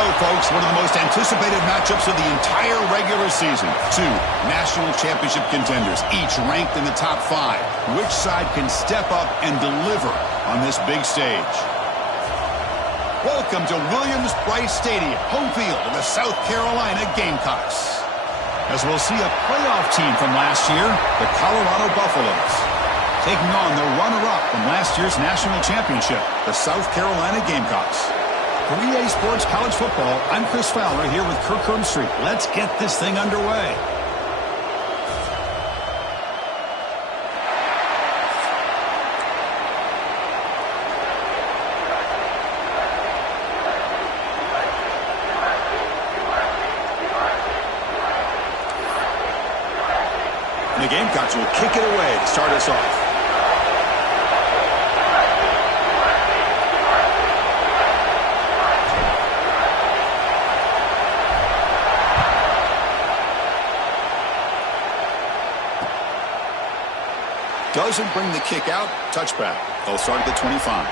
go, folks. One of the most anticipated matchups of the entire regular season. Two national championship contenders, each ranked in the top 5. Which side can step up and deliver on this big stage? Welcome to Williams-Brice Stadium, home field of the South Carolina Gamecocks. As we'll see a playoff team from last year, the Colorado Buffaloes, taking on the runner-up from last year's national championship, the South Carolina Gamecocks. For EA Sports College Football, I'm Chris Fowler here with Kirk Herbstreit. Let's get this thing underway. And the Gamecocks will kick it away to start us off. Doesn't bring the kick out. Touchback. They'll start at the 25.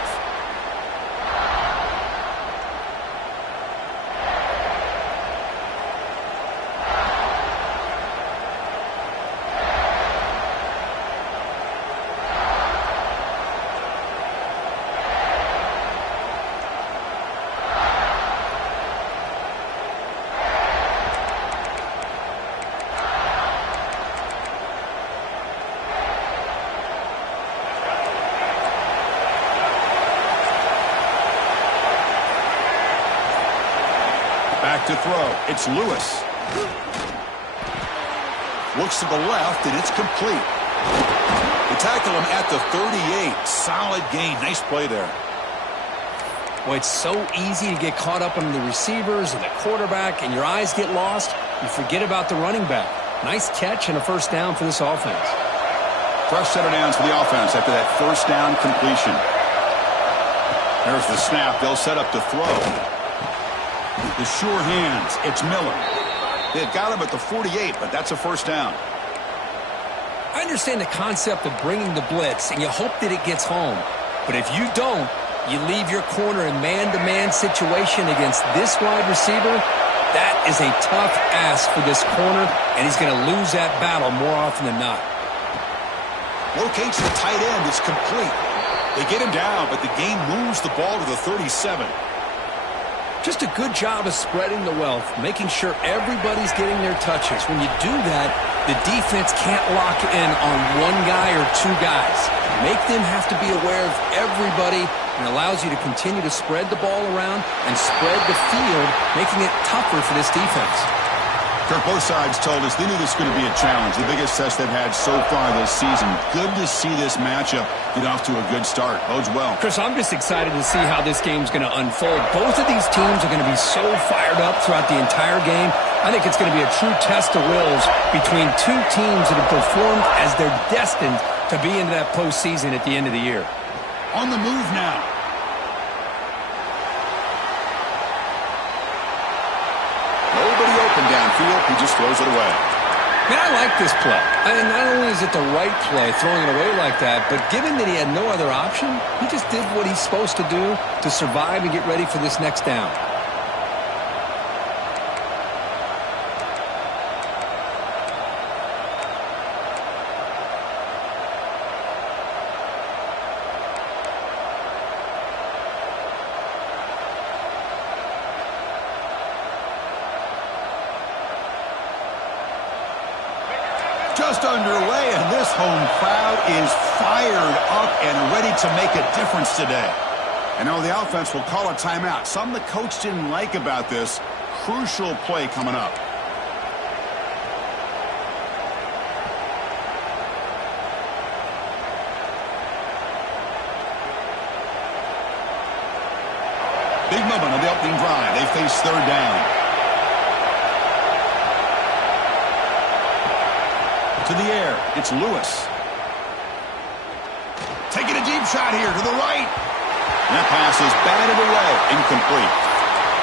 Back to throw. It's Lewis. Looks to the left, and it's complete. They tackle him at the 38. Solid gain. Nice play there. Well, it's so easy to get caught up on the receivers and the quarterback, and your eyes get lost. You forget about the running back. Nice catch and a first down for this offense. Fresh set of downs for the offense after that first down completion. There's the snap. They'll set up to throw. The sure hands. It's Miller. They've got him at the 48, but that's a first down. I understand the concept of bringing the blitz, and you hope that it gets home. But if you don't, you leave your corner in man-to-man situation against this wide receiver. That is a tough ask for this corner, and he's going to lose that battle more often than not. Locates the tight end. It's complete. They get him down, but the game moves the ball to the 37. Just a good job of spreading the wealth, making sure everybody's getting their touches. When you do that, the defense can't lock in on one guy or two guys. Make them have to be aware of everybody, and allows you to continue to spread the ball around and spread the field, making it tougher for this defense. Kirk, both sides told us they knew this was going to be a challenge, the biggest test they've had so far this season. Good to see this matchup get off to a good start. Bodes well. Chris, I'm just excited to see how this game's going to unfold. Both of these teams are going to be so fired up throughout the entire game. I think it's going to be a true test of wills between two teams that have performed as they're destined to be into that postseason at the end of the year. On the move now. Downfield, he just throws it away. Man, I like this play. I mean, not only is it the right play, throwing it away like that, but given that he had no other option, he just did what he's supposed to do to survive and get ready for this next down. Just underway, and this home crowd is fired up and ready to make a difference today. And now the offense will call a timeout. Something the coach didn't like about this. Crucial play coming up. Big moment on the opening drive. They face third down. To the air, it's Lewis. Taking a deep shot here to the right. And that pass is batted away, incomplete.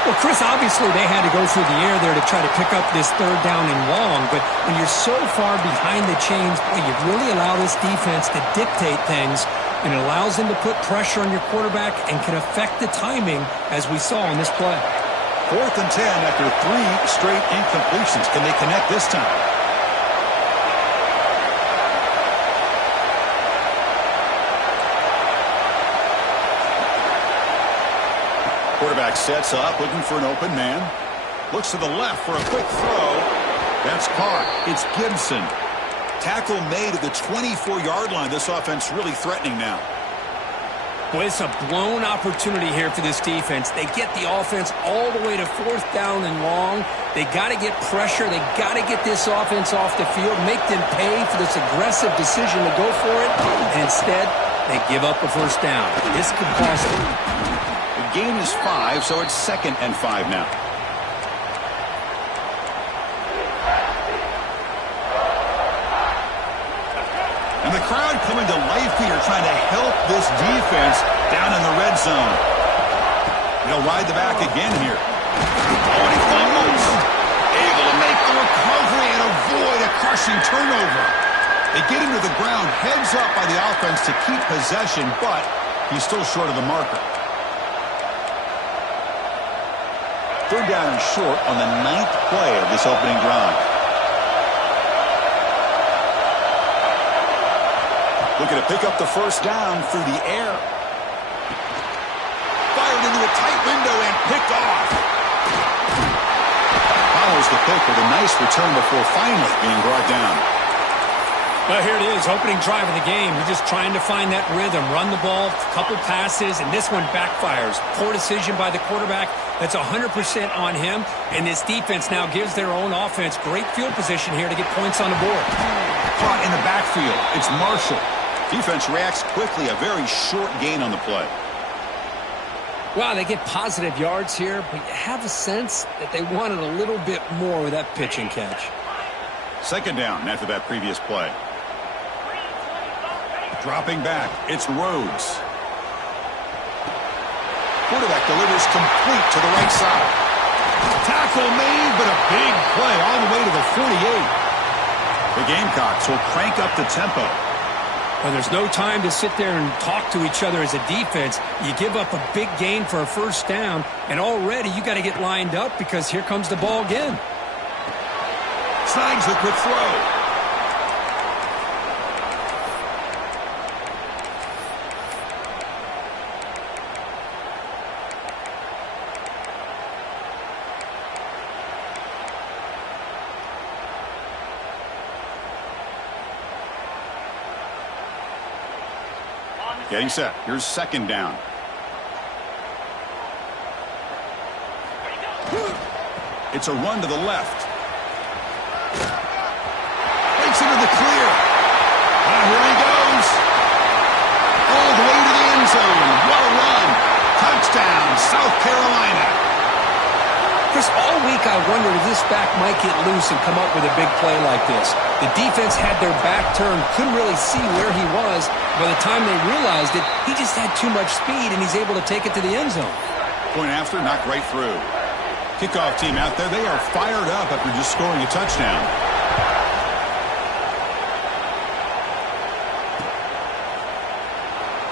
Well, Chris, obviously they had to go through the air there to try to pick up this third down and long, but when you're so far behind the chains, boy, you really allow this defense to dictate things, and it allows them to put pressure on your quarterback and can affect the timing, as we saw on this play. 4th and 10 after 3 straight incompletions. Can they connect this time? Quarterback sets up, looking for an open man. Looks to the left for a quick throw. That's caught. It's Gibson. Tackle made at the 24-yard line. This offense really threatening now. Well, it's a blown opportunity here for this defense. They get the offense all the way to 4th down and long. They got to get pressure. They got to get this offense off the field, make them pay for this aggressive decision to go for it. And instead, they give up a 1st down. This could cost them. The gain is 5, so it's 2nd and 5 now. And the crowd coming to life here, trying to help this defense down in the red zone. They'll ride the back again here. Oh, and he fumbles. Able to make the recovery and avoid a crushing turnover. They get him to the ground, heads up by the offense to keep possession, but he's still short of the marker. 3rd down and short on the 9th play of this opening drive. Looking to pick up the 1st down through the air. Fired into a tight window and picked off. Follows the pick with a nice return before finally being brought down. Well, here it is, opening drive of the game. You're just trying to find that rhythm, run the ball, a couple passes, and this one backfires. Poor decision by the quarterback. That's 100% on him, and this defense now gives their own offense great field position here to get points on the board. Caught in the backfield. It's Marshall. Defense reacts quickly, a very short gain on the play. Wow, they get positive yards here, but you have a sense that they wanted a little bit more with that pitch and catch. 2nd down after that previous play. Dropping back, it's Rhodes. Quarterback delivers complete to the right side. Tackle made, but a big play all the way to the 48. The Gamecocks will crank up the tempo. Well, there's no time to sit there and talk to each other as a defense. You give up a big gain for a 1st down, and already you got to get lined up because here comes the ball again. Snags the quick throw. Getting set. Here's 2nd down. It's a run to the left. Breaks into the clear. Here he goes. All the way to the end zone. What a run. Touchdown, South Carolina. Chris, all week I wondered if this back might get loose and come up with a big play like this. The defense had their back turned, couldn't really see where he was. By the time they realized it, he just had too much speed, and he's able to take it to the end zone. Point after, knocked right through. Kickoff team out there, they are fired up after just scoring a touchdown.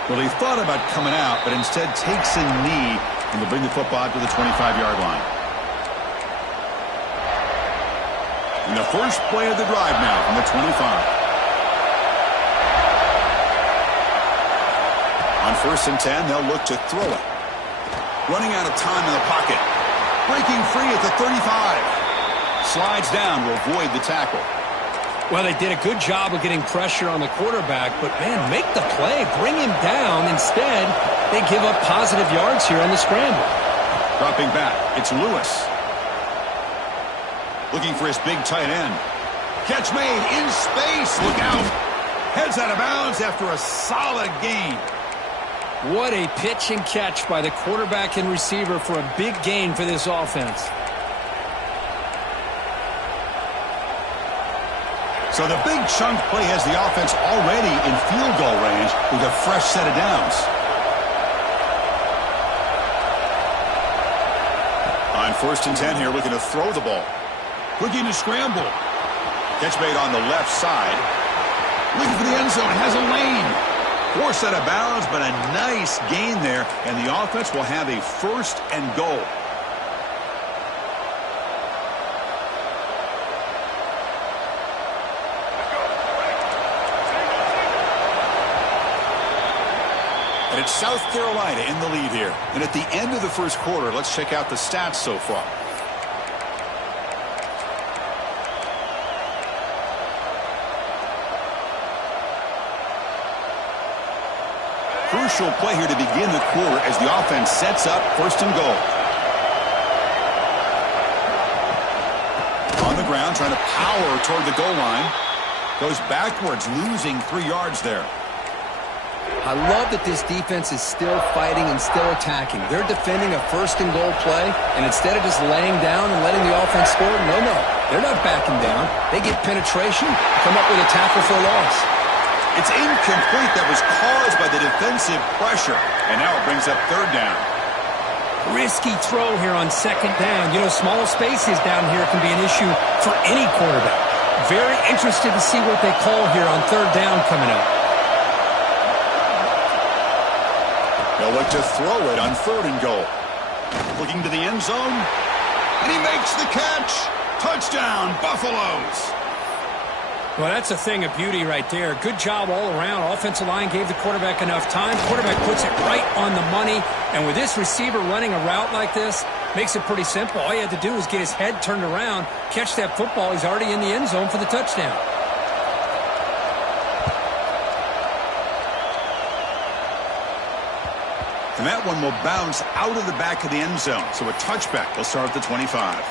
Well, he thought about coming out, but instead takes a knee and will bring the football to the 25-yard line. And the first play of the drive now from the 25. On 1st and 10, they'll look to throw it. Running out of time in the pocket. Breaking free at the 35. Slides down to avoid the tackle. Well, they did a good job of getting pressure on the quarterback, but, man, make the play. Bring him down. Instead, they give up positive yards here on the scramble. Dropping back, it's Lewis. Looking for his big tight end. Catch made in space. Look out. Heads out of bounds after a solid gain. What a pitch and catch by the quarterback and receiver for a big gain for this offense. So the big chunk play has the offense already in field goal range with a fresh set of downs. On 1st and 10 here, looking to throw the ball. Looking to scramble. Catch made on the left side. Looking for the end zone. Has a lane. Forced out of bounds, but a nice gain there. And the offense will have a 1st and goal. And it's South Carolina in the lead here. And at the end of the first quarter, let's check out the stats so far. Crucial play here to begin the quarter as the offense sets up first and goal. On the ground, trying to power toward the goal line. Goes backwards, losing 3 yards there. I love that this defense is still fighting and still attacking. They're defending a first and goal play, and instead of just laying down and letting the offense score, no, they're not backing down. They get penetration, come up with a tackle for a loss. It's incomplete. That was caused by the defensive pressure. And now it brings up third down. Risky throw here on second down. You know, small spaces down here can be an issue for any quarterback. Very interested to see what they call here on third down coming up. They'll look to throw it on third and goal. Looking to the end zone. And he makes the catch. Touchdown, Buffaloes. Well, that's a thing of beauty right there. Good job all around. Offensive line gave the quarterback enough time. Quarterback puts it right on the money. And with this receiver running a route like this, makes it pretty simple. All you had to do was get his head turned around, catch that football. He's already in the end zone for the touchdown. And that one will bounce out of the back of the end zone. So a touchback will start at the 25.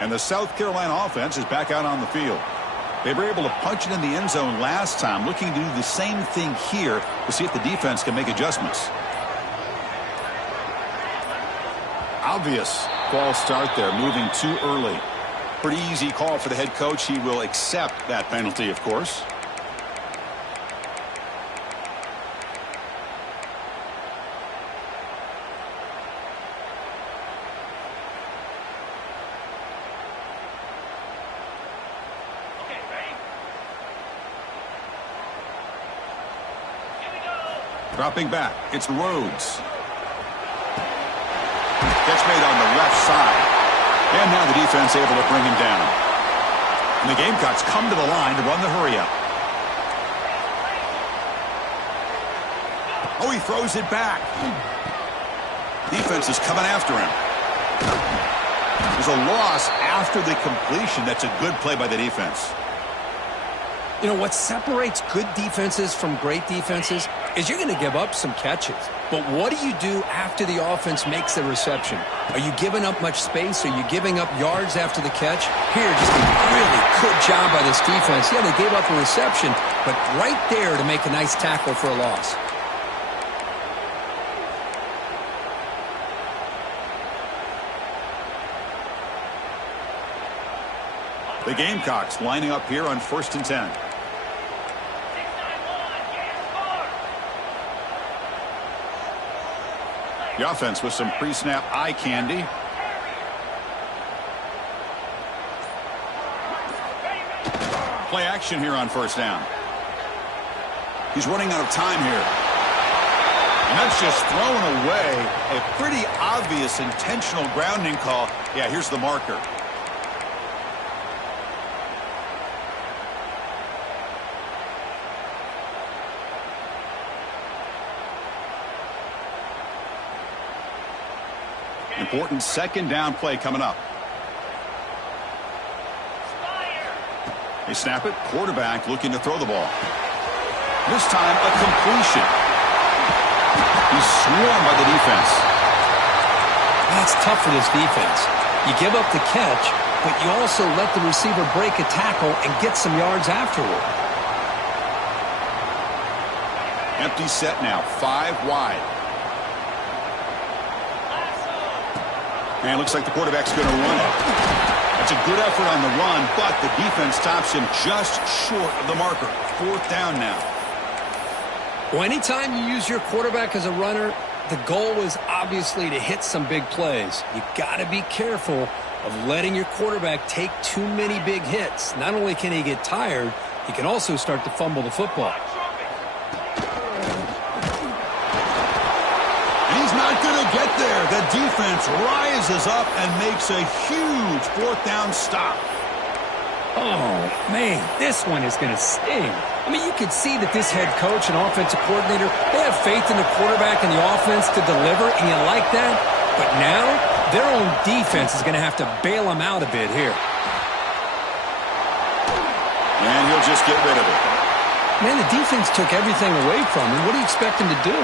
And the South Carolina offense is back out on the field. They were able to punch it in the end zone last time, looking to do the same thing here to see if the defense can make adjustments. Obvious false start there, moving too early. Pretty easy call for the head coach. He will accept that penalty, of course. Dropping back, it's Rhodes. Catch made on the left side. And now the defense able to bring him down. And the Gamecocks come to the line to run the hurry-up. Oh, he throws it back. Defense is coming after him. There's a loss after the completion. That's a good play by the defense. You know, what separates good defenses from great defenses is you're going to give up some catches. But what do you do after the offense makes the reception? Are you giving up much space? Are you giving up yards after the catch? Here, just a really good job by this defense. Yeah, they gave up a reception, but right there to make a nice tackle for a loss. The Gamecocks lining up here on 1st and 10. The offense with some pre-snap eye candy. Play action here on 1st down. He's running out of time here. And that's just thrown away. A pretty obvious intentional grounding call. Yeah, here's the marker. Important 2nd down play coming up. They snap it. Quarterback looking to throw the ball. This time a completion. He's swarmed by the defense. That's tough for this defense. You give up the catch, but you also let the receiver break a tackle and get some yards afterward. Empty set now. 5 wide. And it looks like the quarterback's going to run it. That's a good effort on the run, but the defense stops him just short of the marker. 4th down now. Well, anytime you use your quarterback as a runner, the goal is obviously to hit some big plays. You got to be careful of letting your quarterback take too many big hits. Not only can he get tired, He can also start to fumble the football. He's not going to get there. The defense rises up and makes a huge fourth down stop. Oh, man, this one is going to sting. I mean, you can see that this head coach and offensive coordinator, they have faith in the quarterback and the offense to deliver, and you like that. But now, their own defense is going to have to bail them out a bit here. And he'll just get rid of it. Man, the defense took everything away from him. What do you expect him to do?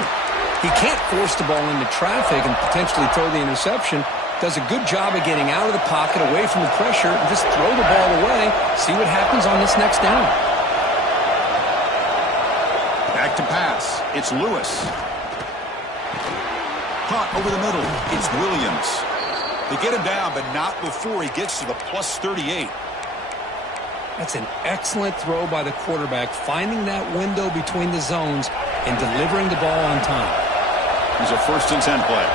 He can't force the ball into traffic and potentially throw the interception. Does a good job of getting out of the pocket, away from the pressure, and just throw the ball away. See what happens on this next down. Back to pass. It's Lewis. Caught over the middle. It's Williams. They get him down, but not before he gets to the plus 38. That's an excellent throw by the quarterback, finding that window between the zones and delivering the ball on time. Here's a 1st and 10 play.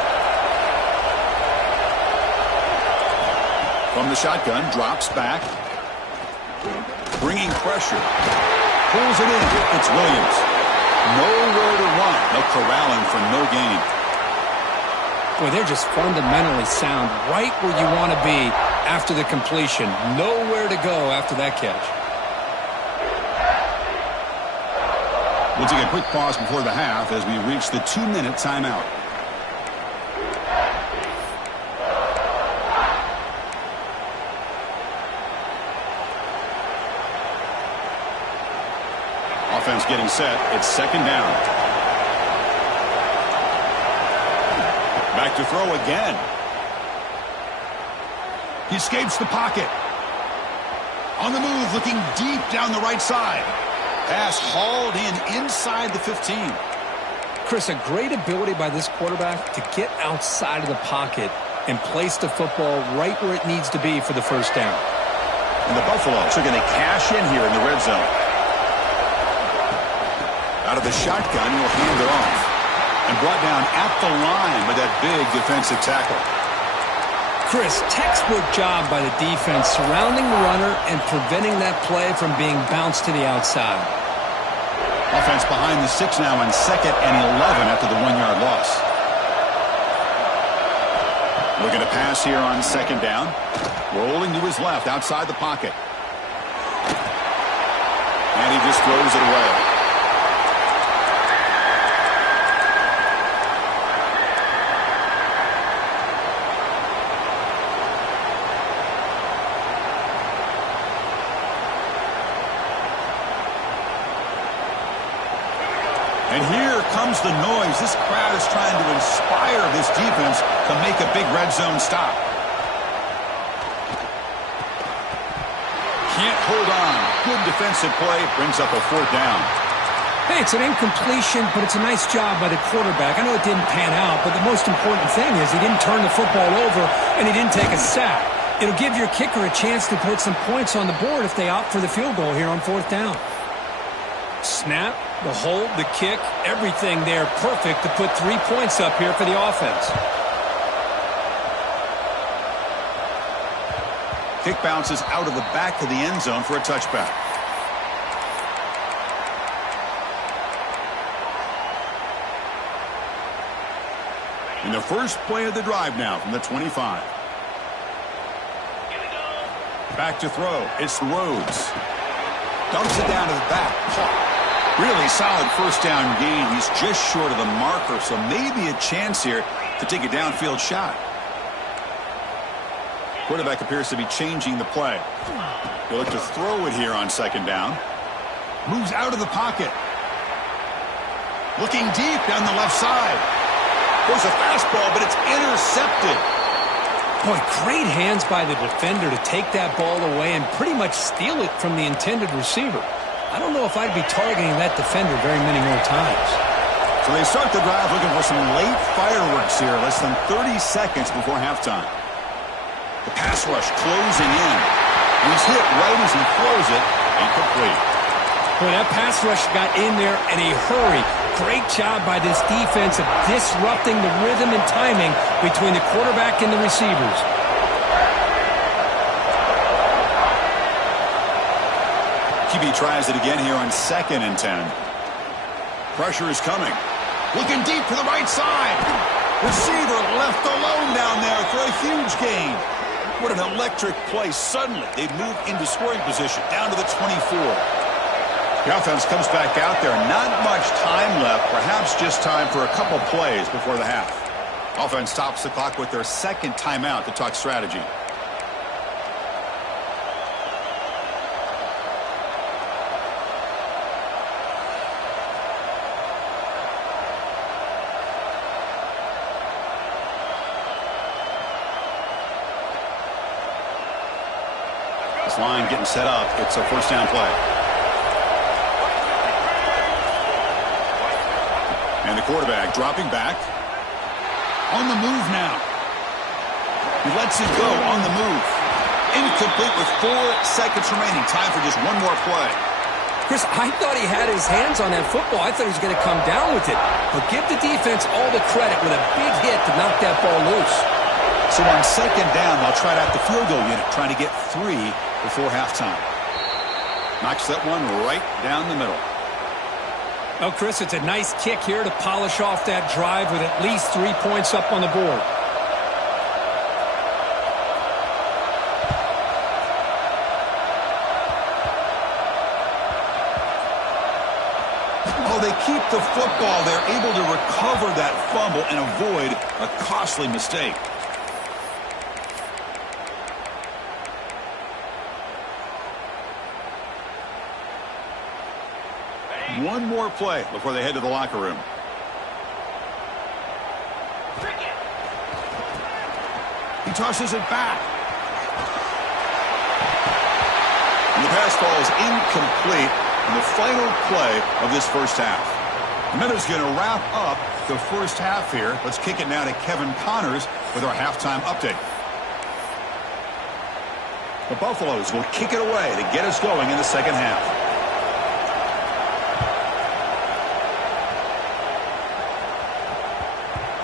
From the shotgun, drops back. Bringing pressure. Pulls it in. It's Williams. Nowhere to run. They'll corral him for no gain. Boy, they're just fundamentally sound, right where you want to be after the completion. Nowhere to go after that catch. We'll take a quick pause before the half as we reach the 2-minute timeout. Offense getting set. It's 2nd down. Back to throw again. He escapes the pocket. On the move, looking deep down the right side. Pass hauled in inside the 15. Chris, a great ability by this quarterback to get outside of the pocket and place the football right where it needs to be for the 1st down. And the Buffaloes are going to cash in here in the red zone. Out of the shotgun, he'll hand it off. And brought down at the line by that big defensive tackle. Chris, textbook job by the defense surrounding the runner and preventing that play from being bounced to the outside. Offense behind the 6 now on 2nd and 11 after the 1-yard loss. Looking to pass here on 2nd down. Rolling to his left outside the pocket. And he just throws it away. And here comes the noise. This crowd is trying to inspire this defense to make a big red zone stop. Can't hold on. Good defensive play. Brings up a 4th down. Hey, it's an incompletion, but it's a nice job by the quarterback. I know it didn't pan out, but the most important thing is he didn't turn the football over and he didn't take a sack. It'll give your kicker a chance to put some points on the board if they opt for the field goal here on 4th down. Snap, the hold, the kick, everything there perfect to put 3 points up here for the offense. Kick bounces out of the back of the end zone for a touchback. In the first play of the drive now from the 25. Back to throw. It's Rhodes. Dumps it down to the back. Really solid 1st down gain. He's just short of the marker, so maybe a chance here to take a downfield shot. Quarterback appears to be changing the play. He'll look to throw it here on 2nd down. Moves out of the pocket. Looking deep down the left side. Goes a fastball, but it's intercepted. Boy, great hands by the defender to take that ball away and pretty much steal it from the intended receiver. I don't know if I'd be targeting that defender very many more times. So they start the drive looking for some late fireworks here, less than 30 seconds before halftime. The pass rush closing in. He's hit right as he throws it. Incomplete. Boy, that pass rush got in there in a hurry. Great job by this defense of disrupting the rhythm and timing between the quarterback and the receivers. QB tries it again here on 2nd and 10. Pressure is coming. Looking deep to the right side. Receiver left alone down there for a huge gain. What an electric play. Suddenly, they've moved into scoring position, down to the 24. The offense comes back out there. Not much time left. Perhaps just time for a couple plays before the half. Offense stops the clock with their 2nd timeout to talk strategy. This line getting set up. It's a 1st down play. And the quarterback dropping back. On the move now. He lets it go on the move. Incomplete with 4 seconds remaining. Time for just one more play. Chris, I thought he had his hands on that football. I thought he was going to come down with it. But give the defense all the credit with a big hit to knock that ball loose. So on 2nd down, they'll try out the field goal unit, trying to get 3 before halftime. Knocks that one right down the middle. Oh, Chris, it's a nice kick here to polish off that drive with at least 3 points up on the board. Oh, they keep the football. They're able to recover that fumble and avoid a costly mistake. One more play before they head to the locker room. He tosses it back. And the pass falls incomplete in the final play of this 1st half. The Meadows going to wrap up the 1st half here. Let's kick it now to Kevin Connors with our halftime update. The Buffaloes will kick it away to get us going in the 2nd half.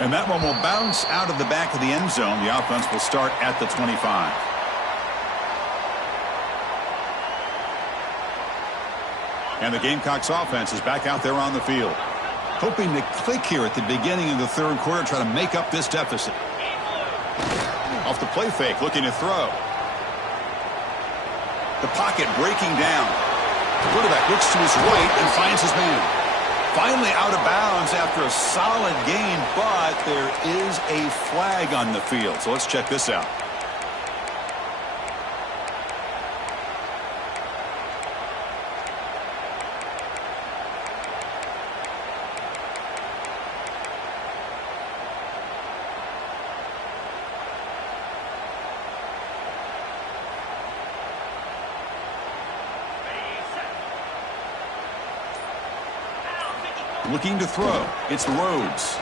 And that one will bounce out of the back of the end zone. The offense will start at the 25. And the Gamecocks offense is back out there on the field. Hoping to click here at the beginning of the 3rd quarter, try to make up this deficit. Off the play fake, looking to throw. The pocket breaking down. The quarterback looks to his right and finds his man. Finally out of bounds after a solid gain, but there is a flag on the field. So let's check this out. Looking to throw. It's Rhodes.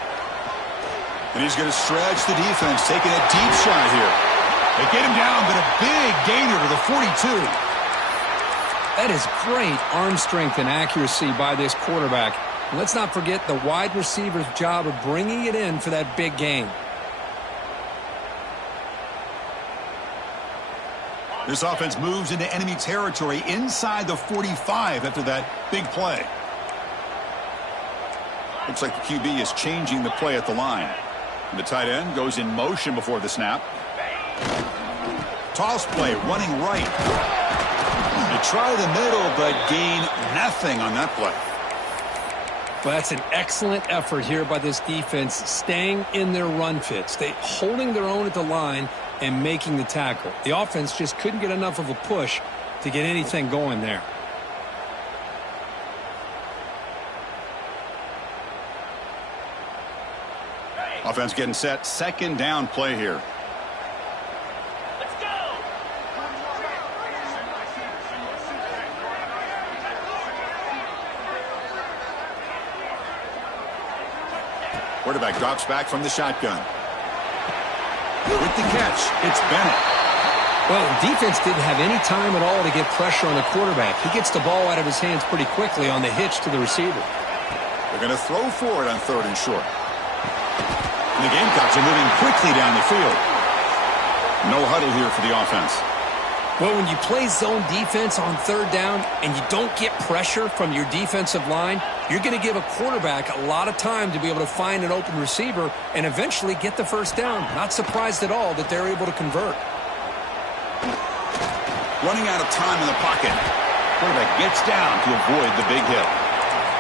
And he's going to stretch the defense, taking a deep shot here. They get him down, but a big gainer to the 42. That is great arm strength and accuracy by this quarterback. And let's not forget the wide receiver's job of bringing it in for that big gain. This offense moves into enemy territory inside the 45 after that big play. Looks like the QB is changing the play at the line. And the tight end goes in motion before the snap. Toss play, running right. They try the middle, but gain nothing on that play. Well, that's an excellent effort here by this defense, staying in their run fits. They holding their own at the line and making the tackle. The offense just couldn't get enough of a push to get anything going there. Offense getting set. 2nd down play here. Let's go. Quarterback drops back from the shotgun. With the catch, it's Bennett. Well, defense didn't have any time at all to get pressure on the quarterback. He gets the ball out of his hands pretty quickly on the hitch to the receiver. They're going to throw for it on 3rd and short. And the Gamecocks are moving quickly down the field. No huddle here for the offense. Well, when you play zone defense on third down and you don't get pressure from your defensive line, you're going to give a quarterback a lot of time to be able to find an open receiver and eventually get the first down. Not surprised at all that they're able to convert. Running out of time in the pocket. Quarterback gets down to avoid the big hit.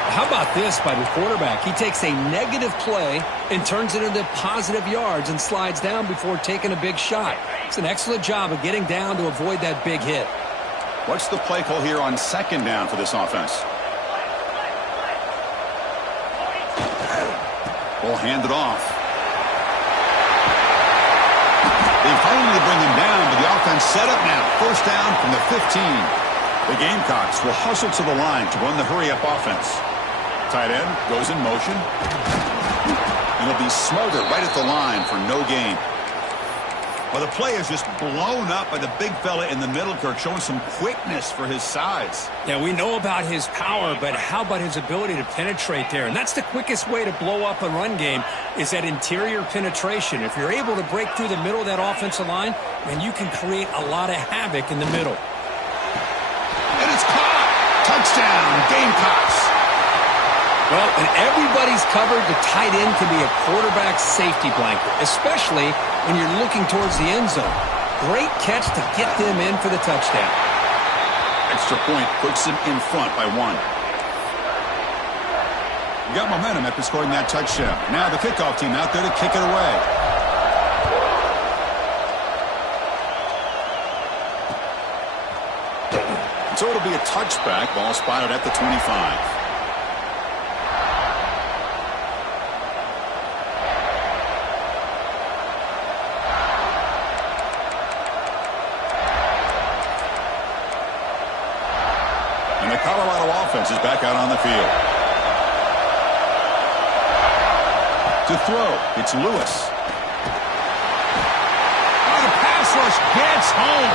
How about this by the quarterback? He takes a negative play and turns it into positive yards and slides down before taking a big shot. It's an excellent job of getting down to avoid that big hit. What's the play call here on second down for this offense? Ball handed off. They finally bring him down, but the offense set up now. First down from the 15. The Gamecocks will hustle to the line to run the hurry-up offense. Tight end goes in motion. And he'll be smothered right at the line for no gain. Well, the play is just blown up by the big fella in the middle, Kirk, showing some quickness for his size. Yeah, we know about his power, but how about his ability to penetrate there? And that's the quickest way to blow up a run game is that interior penetration. If you're able to break through the middle of that offensive line, then you can create a lot of havoc in the middle. And it's caught! Touchdown, Gamecocks! Well, when everybody's covered, the tight end can be a quarterback's safety blanket, especially when you're looking towards the end zone. Great catch to get them in for the touchdown. Extra point puts them in front by 1. You got momentum after scoring that touchdown. Now the kickoff team out there to kick it away. So it'll be a touchback. Ball spotted at the 25. And the Colorado offense is back out on the field. To throw, it's Lewis. Oh, the pass rush gets home.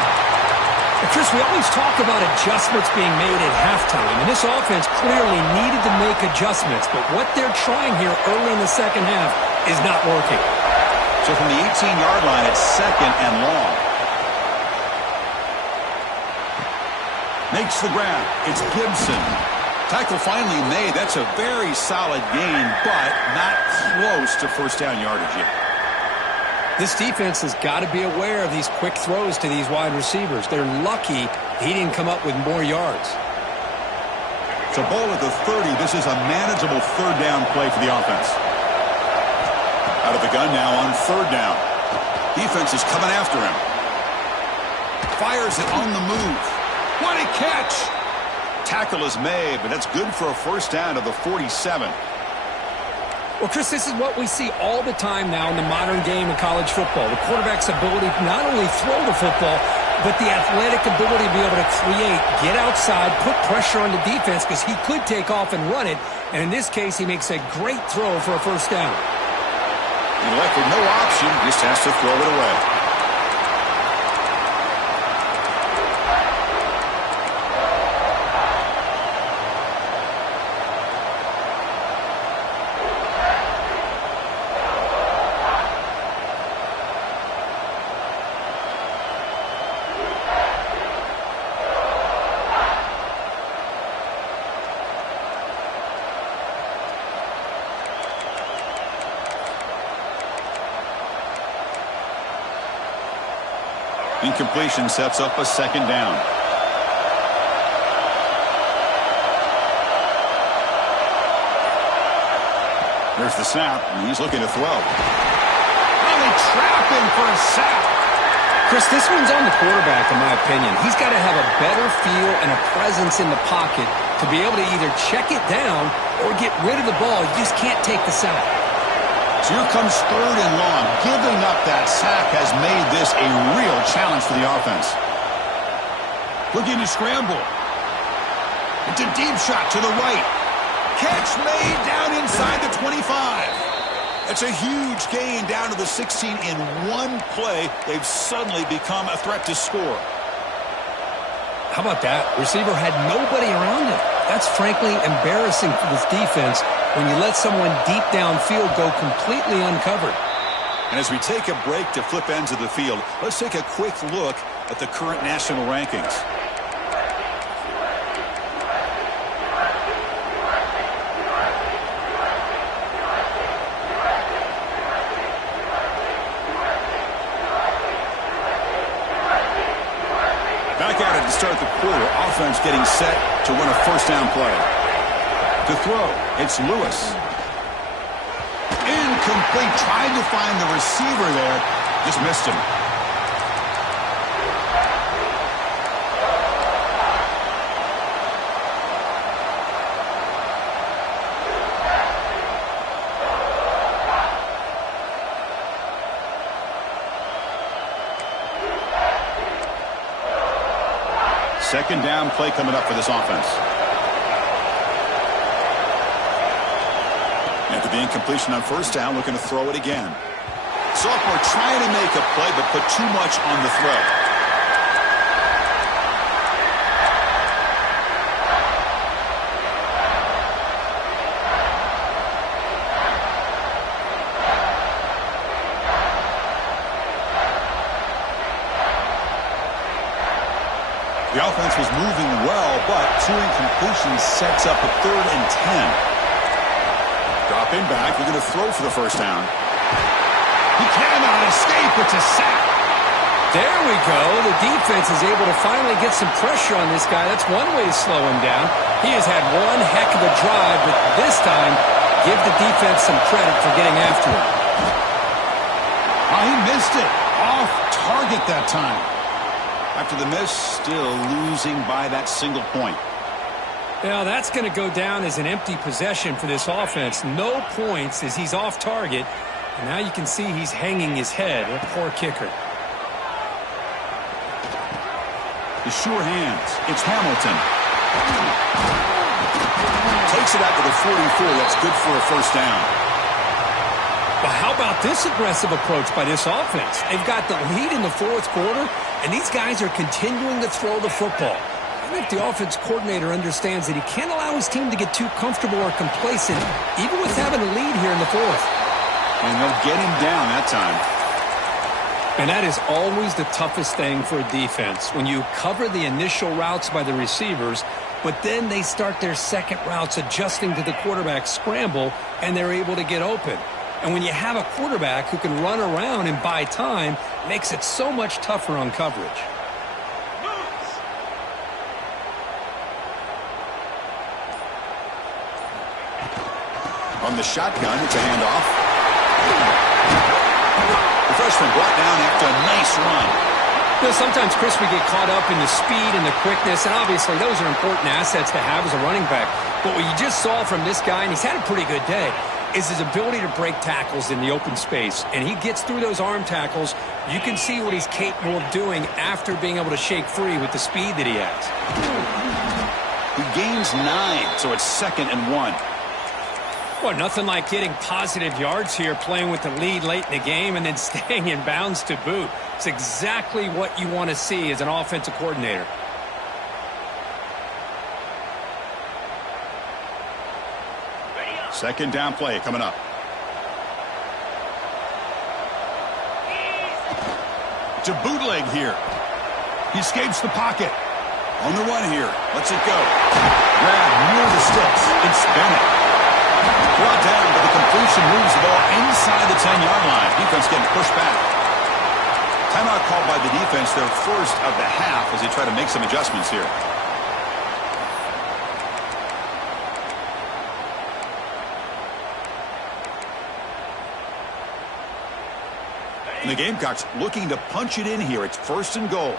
Chris, we always talk about adjustments being made at halftime, and this offense clearly needed to make adjustments, but what they're trying here early in the second half is not working. So from the 18-yard line, it's second and long. Makes the grab. It's Gibson. Tackle finally made. That's a very solid gain, but not close to first down yardage yet. This defense has got to be aware of these quick throws to these wide receivers. They're lucky he didn't come up with more yards. So ball at the 30. This is a manageable third down play for the offense. Out of the gun now on third down. Defense is coming after him. Fires it on the move. What a catch! Tackle is made, but that's good for a first down to the 47. Well, Chris, this is what we see all the time now in the modern game of college football. The quarterback's ability to not only throw the football, but the athletic ability to be able to create, get outside, put pressure on the defense because he could take off and run it. And in this case, he makes a great throw for a first down. He left with no option, just has to throw it away. Incompletion sets up a second down. There's the snap, and he's looking to throw. Oh, they trap him for a sack. Chris, this one's on the quarterback, in my opinion. He's got to have a better feel and a presence in the pocket to be able to either check it down or get rid of the ball. You just can't take the sack. So here comes third and long. Giving up that sack has made this a real challenge for the offense. Looking to scramble. It's a deep shot to the right. Catch made down inside the 25. That's a huge gain down to the 16 in one play. They've suddenly become a threat to score. How about that? Receiver had nobody around him. That's frankly embarrassing for this defense when you let someone deep downfield go completely uncovered. And as we take a break to flip ends of the field, let's take a quick look at the current national rankings. Back at it to start the quarter. Offense getting set to run a first down play. To throw, it's Lewis. Incomplete. Tried to find the receiver there. Just missed him. Second down play coming up for this offense. After the incompletion on first down, looking to throw it again. Sophomore trying to make a play, but put too much on the throw. The offense was moving well, but two incompletions sets up a 3rd and 10. Dropping back, we're going to throw for the first down. He cannot escape. It's a sack. There we go. The defense is able to finally get some pressure on this guy. That's one way to slow him down. He has had one heck of a drive, but this time, give the defense some credit for getting after him. Oh, he missed it. Off target that time. After the miss, still losing by that single point. Now, that's going to go down as an empty possession for this offense. No points as he's off target. And now you can see he's hanging his head. A poor kicker. The sure hands. It's Hamilton. Takes it out to the 44. That's good for a first down. But how about this aggressive approach by this offense? They've got the lead in the 4th quarter, and these guys are continuing to throw the football. I think the offense coordinator understands that he can't allow his team to get too comfortable or complacent, even with having a lead here in the 4th. And they'll get him down that time. And that is always the toughest thing for a defense, when you cover the initial routes by the receivers, but then they start their second routes adjusting to the quarterback scramble, and they're able to get open. And when you have a quarterback who can run around and buy time, it makes it so much tougher on coverage. On the shotgun, it's a handoff. The freshman brought down after a nice run. You know, sometimes, Chris, we get caught up in the speed and the quickness, and obviously those are important assets to have as a running back. But what you just saw from this guy, and he's had a pretty good day, is his ability to break tackles in the open space. And he gets through those arm tackles. You can see what he's capable of doing after being able to shake free with the speed that he has. He gains 9, so it's 2nd and 1. Well, nothing like getting positive yards here, playing with the lead late in the game and then staying in bounds to boot. It's exactly what you want to see as an offensive coordinator. Second down play coming up. To bootleg here. He escapes the pocket. On the run here. Lets it go. Grab near the sticks. It's Bennett. Brought down, but the completion moves the ball inside the 10-yard line. Defense getting pushed back. Timeout called by the defense, their first of the half, as they try to make some adjustments here. And the Gamecocks looking to punch it in here. It's 1st and goal.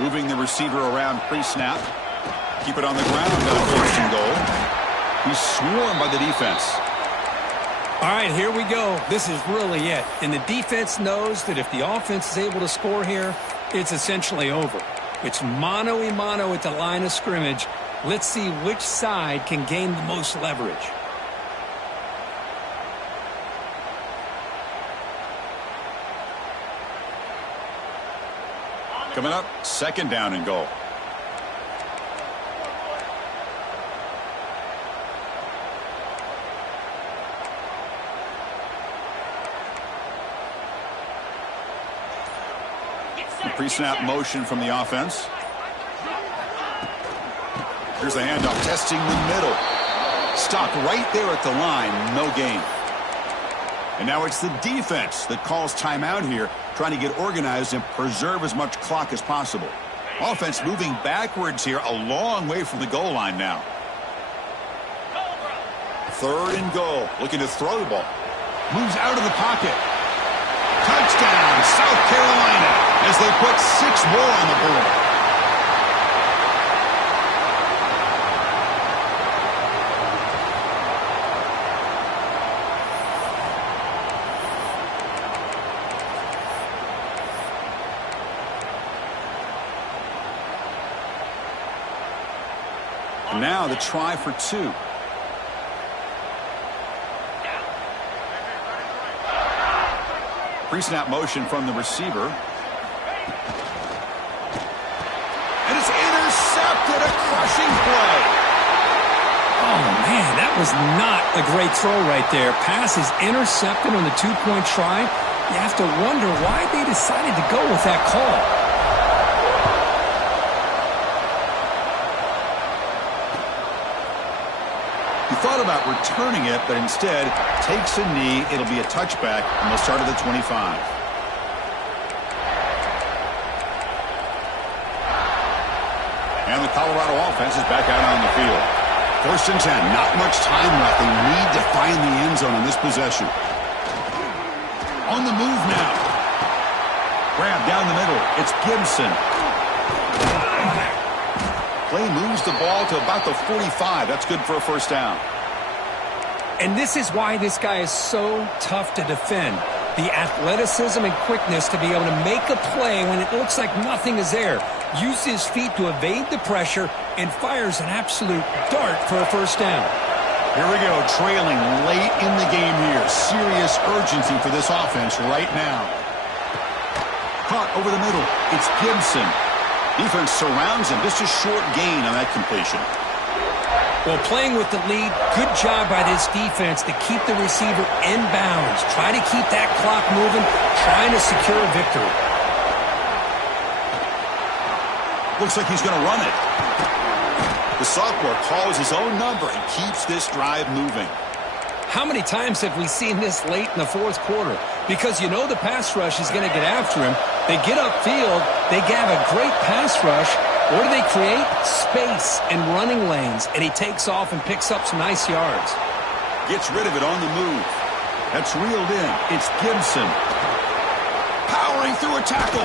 Moving the receiver around pre-snap. Keep it on the ground on 1st and goal. He's swarmed by the defense. All right, here we go. This is really it. And the defense knows that if the offense is able to score here, it's essentially over. It's mano-a-mano at the line of scrimmage. Let's see which side can gain the most leverage. Coming up, 2nd down and goal. Pre-snap motion from the offense. Here's the handoff, testing the middle. Stopped right there at the line, no gain. And now it's the defense that calls timeout here, trying to get organized and preserve as much clock as possible. Offense moving backwards here, a long way from the goal line now. 3rd and goal, looking to throw the ball. Moves out of the pocket. Touchdown, South Carolina, as they put 6 more on the board. And now the try for 2. Pre-snap motion from the receiver. And it's intercepted, a crushing play. Oh, man, that was not a great throw right there. Pass is intercepted on the 2-point try. You have to wonder why they decided to go with that call. He thought about returning it, but instead takes a knee. It'll be a touchback, and they'll start at the 25. And the Colorado offense is back out on the field. 1st and 10, not much time left. They need to find the end zone on this possession. On the move now. Grab down the middle. It's Gibson. Play moves the ball to about the 45. That's good for a 1st down. And this is why this guy is so tough to defend. The athleticism and quickness to be able to make a play when it looks like nothing is there. Use his feet to evade the pressure and fires an absolute dart for a 1st down. Here we go, trailing late in the game here. Serious urgency for this offense right now. Caught over the middle. It's Gibson. Defense surrounds him. Just a short gain on that completion. Well, playing with the lead, good job by this defense to keep the receiver in bounds. Try to keep that clock moving, trying to secure a victory. Looks like he's going to run it. The sophomore calls his own number and keeps this drive moving. How many times have we seen this late in the 4th quarter? Because you know the pass rush is going to get after him. They get upfield, they have a great pass rush. What do they create? Space and running lanes. And he takes off and picks up some nice yards. Gets rid of it on the move. That's reeled in. It's Gibson. Powering through a tackle.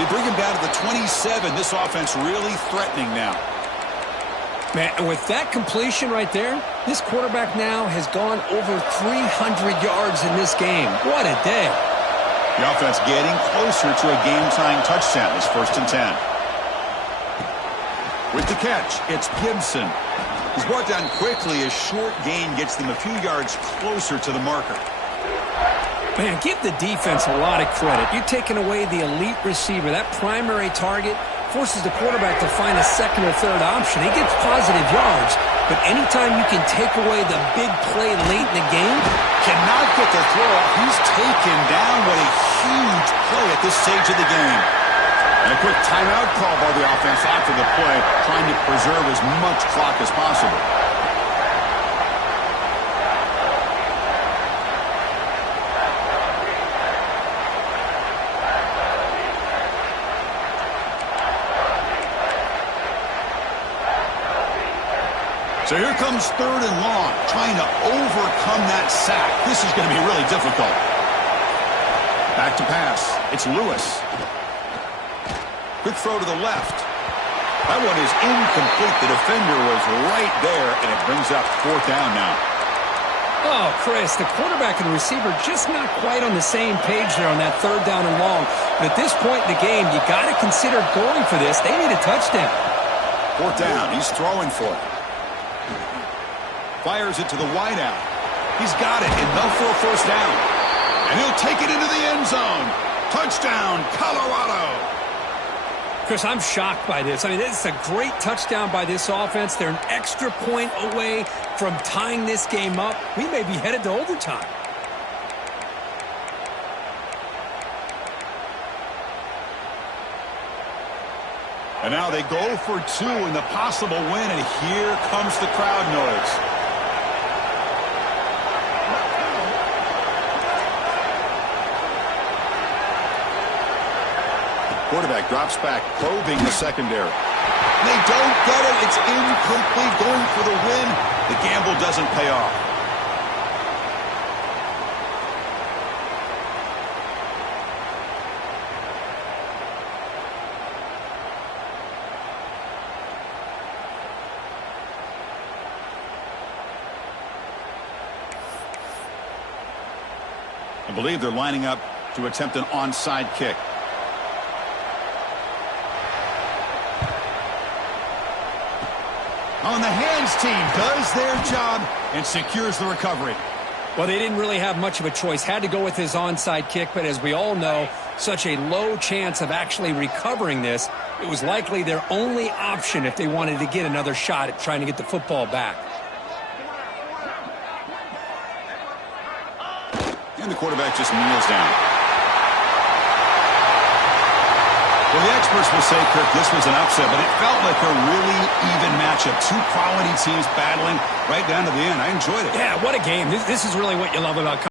They bring him down to the 27. This offense really threatening now. Man, and with that completion right there, this quarterback now has gone over 300 yards in this game. What a day. The offense getting closer to a game-tying touchdown. It's 1st and 10. With the catch, it's Gibson. He's brought down quickly. A short gain gets them a few yards closer to the marker. Man, give the defense a lot of credit. You're taking away the elite receiver, that primary target, forces the quarterback to find a 2nd or 3rd option. He gets positive yards, but anytime you can take away the big play late in the game, cannot get the throw off. He's taken down. What a huge play at this stage of the game. And a quick timeout call by the offense after the play, trying to preserve as much clock as possible. So here comes 3rd and long, trying to overcome that sack. This is going to be really difficult. Back to pass. It's Lewis. Quick throw to the left. That one is incomplete. The defender was right there, and it brings up 4th down now. Oh, Chris, the quarterback and receiver just not quite on the same page there on that 3rd down and long. But at this point in the game, you got to consider going for this. They need a touchdown. 4th down. He's throwing for it. Fires it to the wideout. He's got it, enough for a 1st down. And he'll take it into the end zone. Touchdown, Colorado. Chris, I'm shocked by this. I mean, this is a great touchdown by this offense. They're an extra point away from tying this game up. We may be headed to overtime. And now they go for two in the possible win, and here comes the crowd noise. Quarterback drops back, probing the secondary. They don't get it. It's incomplete, going for the win. The gamble doesn't pay off. I believe they're lining up to attempt an onside kick. On the hands team does their job and secures the recovery. Well, they didn't really have much of a choice. Had to go with his onside kick, but as we all know, such a low chance of actually recovering this. It was likely their only option if they wanted to get another shot at trying to get the football back. And the quarterback just kneels down. Well, the experts will say, Kirk, this was an upset, but it felt like a really even matchup. Two quality teams battling right down to the end. I enjoyed it. Yeah, what a game. This is really what you love about